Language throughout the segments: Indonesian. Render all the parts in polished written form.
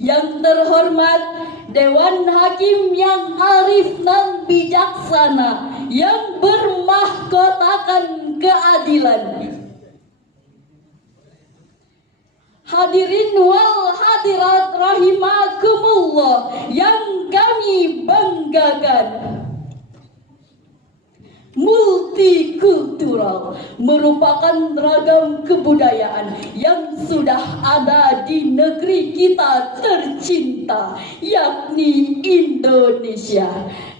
Yang terhormat Dewan Hakim yang arif dan bijaksana, yang bermahkotakan keadilan. Hadirin wal hadirat rahimakumullah yang kami banggakan. Multikultural merupakan ragam kebudayaan yang sudah ada di negeri kita tercinta, yakni Indonesia.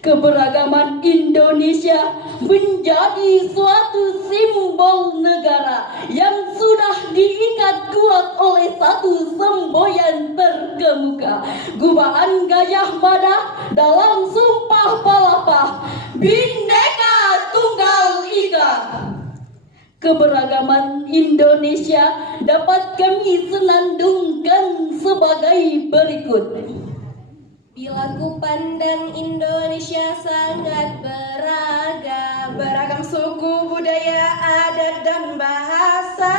Keberagaman Indonesia menjadi suatu simbol negara yang sudah diikat kuat oleh satu semboyan terkemuka, Gubahan Gajah Mada dalam Sumpah Palapa, Bhinneka Tunggal Ika. Keberagaman Indonesia dapat kami senandungkan sebagai berikut. Bila ku pandang Indonesia sangat beragam suku, budaya, adat, dan bahasa.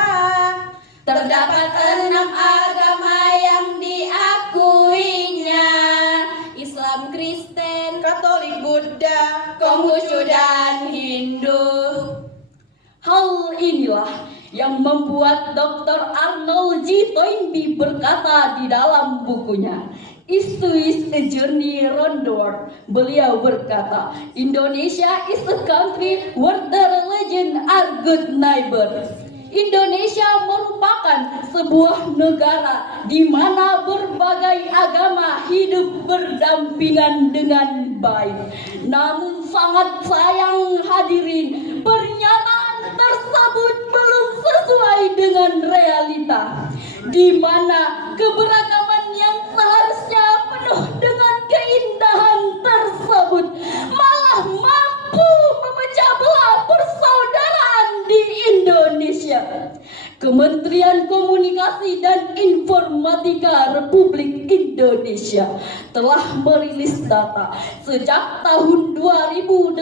Terdapat 6 agama yang diakuinya: Islam, Kristen, Katolik, Buddha, Konghucu, dan Hindu. Hal inilah yang membuat Dr. Arnold G. Toynbee berkata di dalam bukunya Is to Is a Journey Around the World. Beliau berkata, Indonesia is a country where the religion are good neighbors. Indonesia merupakan sebuah negara di mana berbagai agama hidup berdampingan dengan baik. Namun sangat sayang hadirin, pernyataan tersebut belum sesuai dengan realita, di mana keberagaman yang seharusnya penuh dengan keindahan tersebut malah mampu memecah belah persaudaraan di Indonesia. Kementerian Komunikasi dan Informatika Republik Indonesia telah merilis data sejak tahun 2018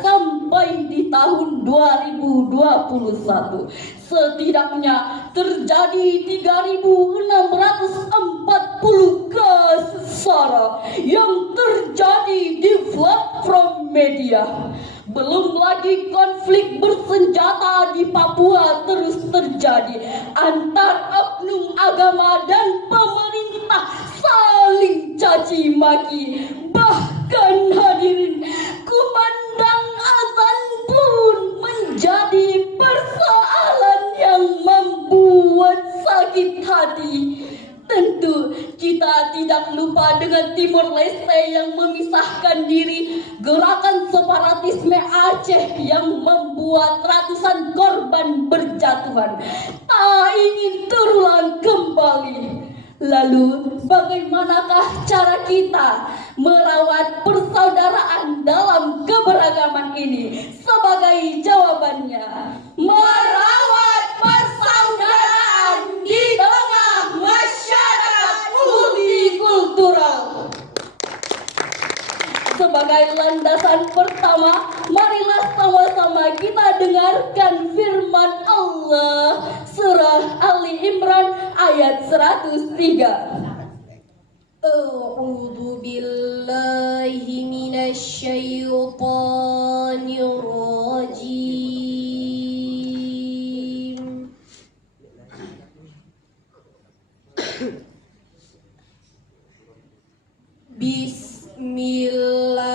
sampai di tahun 2021. Setidaknya terjadi 3.640 kasus SARA yang terjadi di platform media. Belum lagi konflik bersenjata di Papua terus terjadi antar oknum agama dan pemerintah saling caci maki. Bahkan hadirin, kumandang azan pun menjadi persoalan yang membuat sakit hati. Tentu kita tidak lupa dengan Timor Leste yang memisahkan diri, gerakan separatisme Aceh yang membuat ratusan korban berjatuhan tak ingin terulang kembali. Lalu bagaimanakah cara kita merawat persaudaraan dalam keberagaman ini? Sebagai jawabannya, merawat persaudaraan di tengah masyarakat multikultural. Sebagai landasan pertama, marilah sama-sama kita dengarkan firman Allah surah Ali Imran ayat 103. A'udzu billahi minasy syaithanir rajim. Bismillahirrahmanirrahim.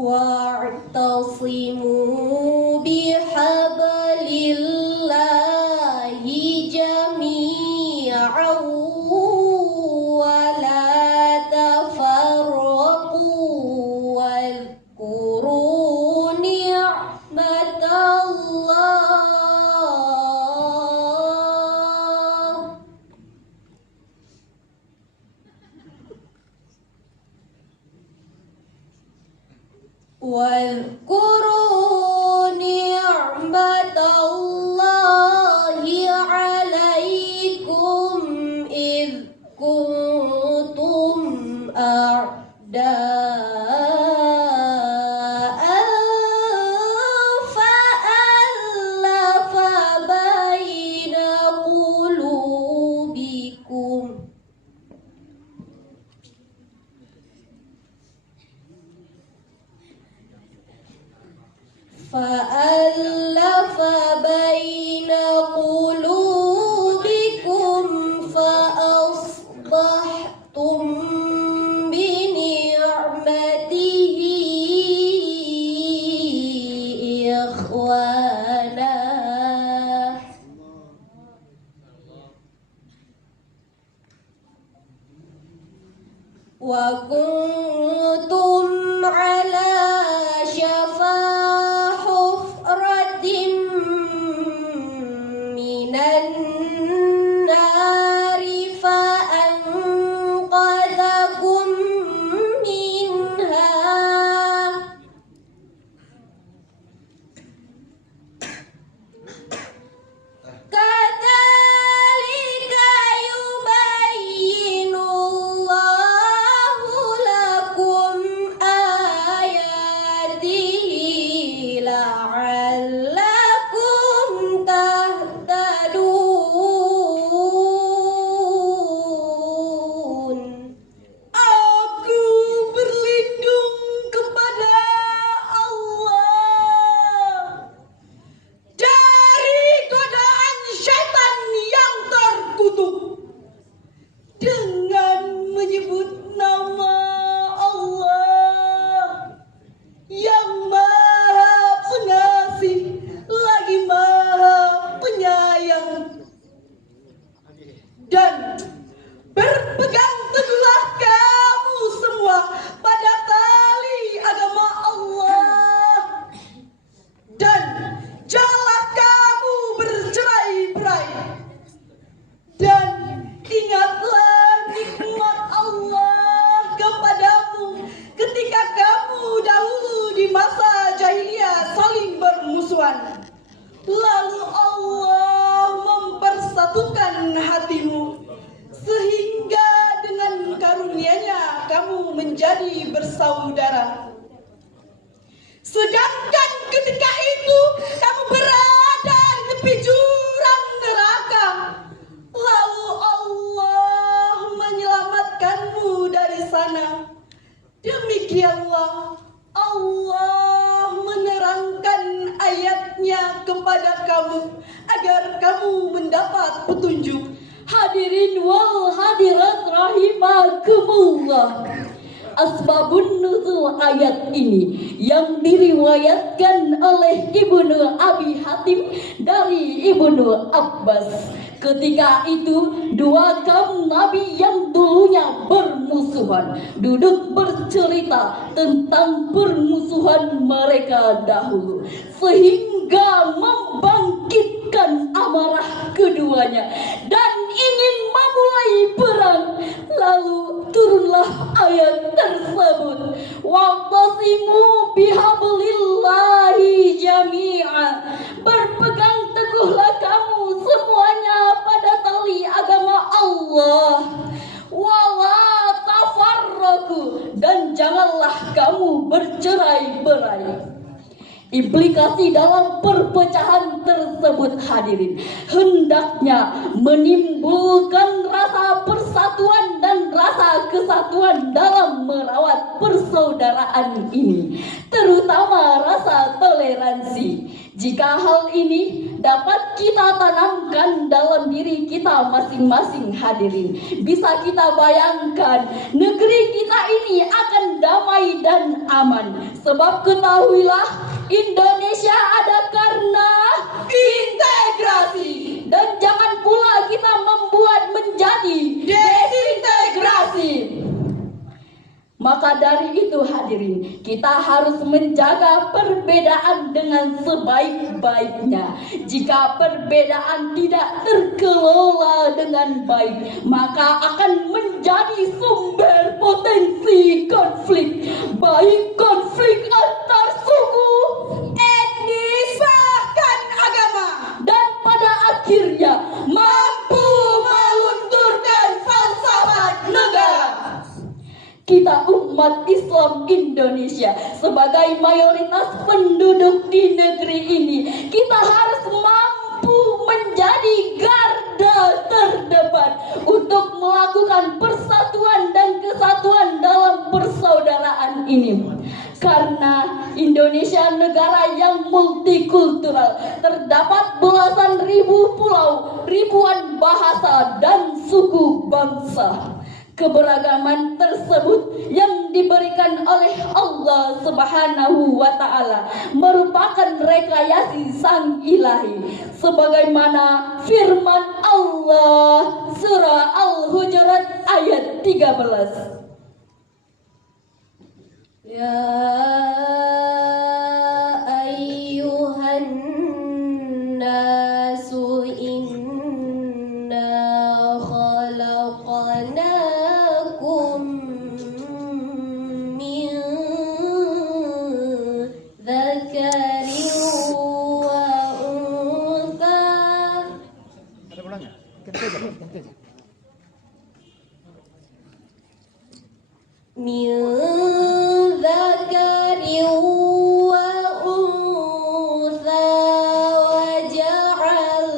Wa'tasimu bihablillahi jami'an wa la tafarraqu wadhkuru ni'matallah واذكروا نعمة الله wa kuntum ala syafa hufratin minan nari fa anqadhakum minha. Kadzalika yubayyinullahu lakum ayatihi la'allakum tahtadun. Aku berlindung kepada Allah dari godaan syaitan yang terkutuk dengan menyebut nama Allah yang Maha Pengasih lagi Maha Penyayang. Dan berpegang teguhlah kamu semua pada tali agama Allah, dan janganlah kamu bercerai-berai, dan ingatlah nikmat Allah kepadamu ketika kamu dahulu di masa jahiliyah saling bermusuhan. Lalu Allah mempersatukan hatimu sehingga dengan karunia-Nya kamu menjadi bersaudara. Sedangkan ketika itu kamu berada di tepi jurang neraka, lalu Allah menyelamatkanmu dari sana. Demikianlah Allah menerangkan ayat-Nya kepada kamu agar kamu mendapat petunjuk. Hadirin wal hadirat rahimakumullah. Asbabun nuzul ayat ini yang diriwayatkan oleh Ibnu Abi Hatim dari Ibnu Abbas. Ketika itu dua kaum nabi yang dulunya bermusuhan duduk bercerita tentang permusuhan mereka dahulu, sehingga membangkitkan amarah keduanya dan ingin memulai perang. Lalu turunlah ayat tersebut, wa'tasimu bihablillahi jami'a, berpegang teguhlah kamu semuanya pada tali agama Allah, wala tafarraqu, dan janganlah kamu bercerai-berai. Implikasi dalam perpecahan tersebut, hadirin, hendaknya menimbulkan rasa persatuan dan rasa kesatuan dalam merawat persaudaraan ini, terutama rasa toleransi. Jika hal ini dapat kita tanamkan dalam diri kita masing-masing, hadirin, bisa kita bayangkan negeri kita ini akan damai dan aman. Sebab ketahuilah, Indonesia ada karena integrasi, dan jangan pula kita membuat menjadi desintegrasi. Maka dari itu, hadirin, kita harus menjaga perbedaan dengan sebaik-baiknya. Jika perbedaan tidak terkelola dengan baik, maka akan menjadi sumber potensi konflik, baik konflik antar suku, etnis, bahkan agama, dan pada akhirnya mampu melunturkan falsafat negara. Kita umat Islam Indonesia sebagai mayoritas penduduk di negeri ini, kita harus mampu menjadi garda terdepan untuk melakukan persatuan dan kesatuan dalam persaudaraan ini. Karena Indonesia negara yang multikultural, terdapat belasan ribu pulau, ribuan bahasa dan suku bangsa. Keberagaman tersebut yang diberikan oleh Allah Subhanahu wa Ta'ala merupakan rekayasa Sang Ilahi, sebagaimana firman Allah surah Al-Hujurat ayat 13. Ya ayyuhan nasu inna khalaqnakum min dzakarin wa untha. Ada ulangnya? Ganti aja. Min dzakarin wa untha wa ja'alnakum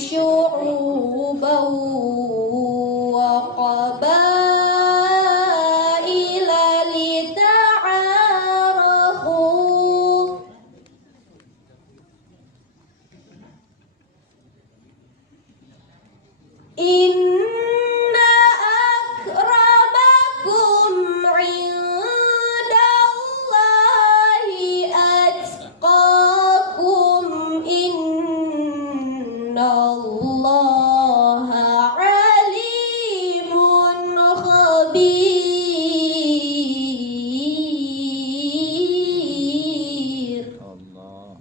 syu'uban wa qabaila lita'arafu. Inna akramakum indallahi atqakum. Innallaha alimun khabir. Allah.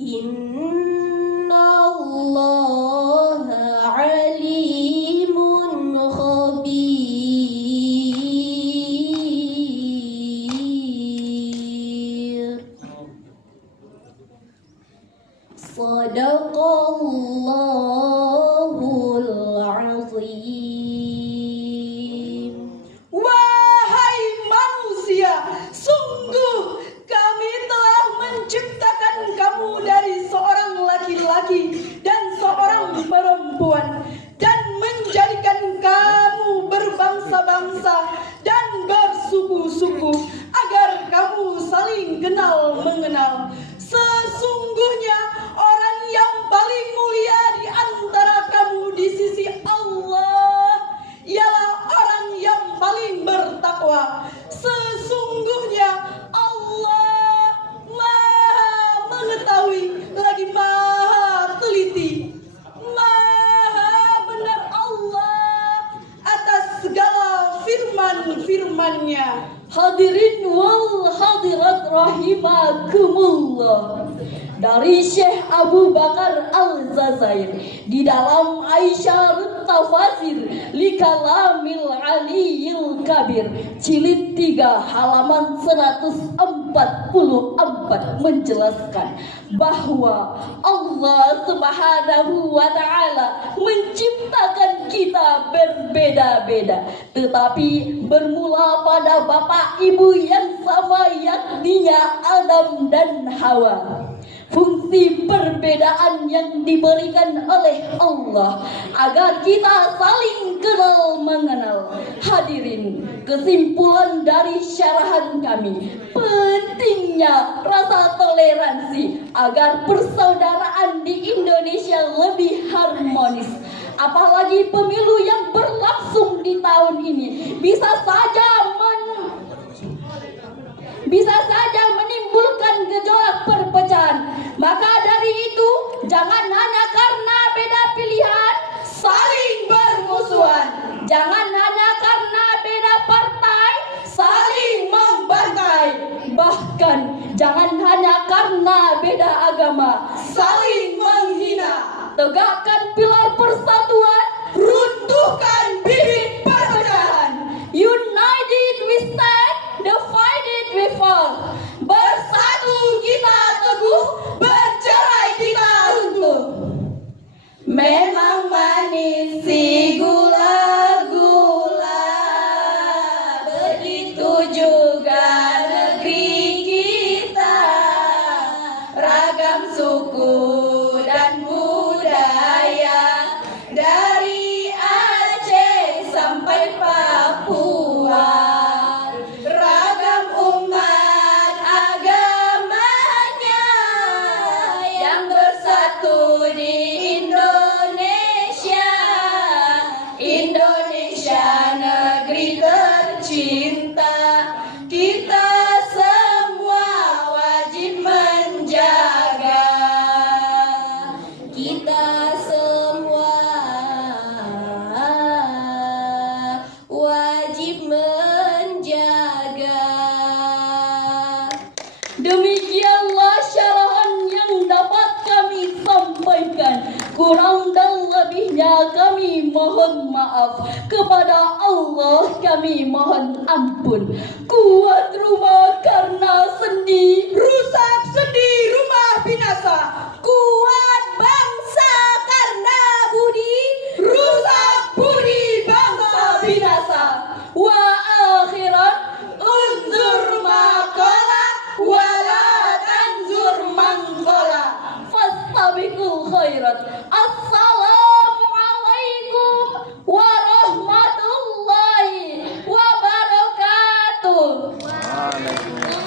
Innallaha alimun khabir. Sadaqallahul azim. Wahai manusia, sungguh kami telah menciptakan kamu dari seorang laki-laki dan seorang perempuan dan menjadikan kamu berbangsa-bangsa dan bersuku-suku agar kamu saling kenal mengenal. Sesungguhnya orang yang paling mulia di antara kamu di sisi Allah ialah orang yang paling bertakwa. Sesungguhnya Allah Maha mengetahui lagi Maha teliti. Maha benar Allah atas segala firman-firman-Nya. Hadirin wal hadirat rahimakumullah. Dari Syekh Abu Bakar Al-Zazair di dalam Aisyarut Tafasir li Kalamil Aliyil Kabir jilid 3 halaman 144 menjelaskan bahwa Allah Subhanahu wa taala menciptakan kita berbeda-beda, tetapi bermula pada bapak ibu yang sama, yakninya Adam dan Hawa. Fungsi perbedaan yang diberikan oleh Allah agar kita saling kenal mengenal. Hadirin, kesimpulan dari syarahan kami, pentingnya rasa toleransi agar persaudaraan di Indonesia lebih harmonis. Apalagi pemilu yang berlangsung di tahun ini bisa saja menimbulkan gejolak perpecahan. Maka dari itu, jangan hanya karena beda pilihan saling bermusuhan. Jangan hanya karena beda partai saling membantai. Bahkan jangan hanya karena beda agama saling menghina. Tegakkan pilar persatuan, runtuhkan bibit perpecahan. United we stand, divided we fall. Bersatu kita teguh, bercerai kita runtuh. Memang manis si gula-gula, begitu juga negeri kita. Ragam suku dan budaya dari Demikianlah syarahan yang dapat kami sampaikan. Kurang dan lebihnya kami mohon maaf. Kepada Allah kami mohon ampun. Kuat rumah karena sendi, Rusak sedih rumah binasa. Kuat bangsa karena budi. Rusak budi bangsa binasa. wa akhirat Unzur maqala wala tanzur mangkola. fastabiqul khairat. Assalamualaikum warahmatullahi wabarakatuh. Waalaikumsalam.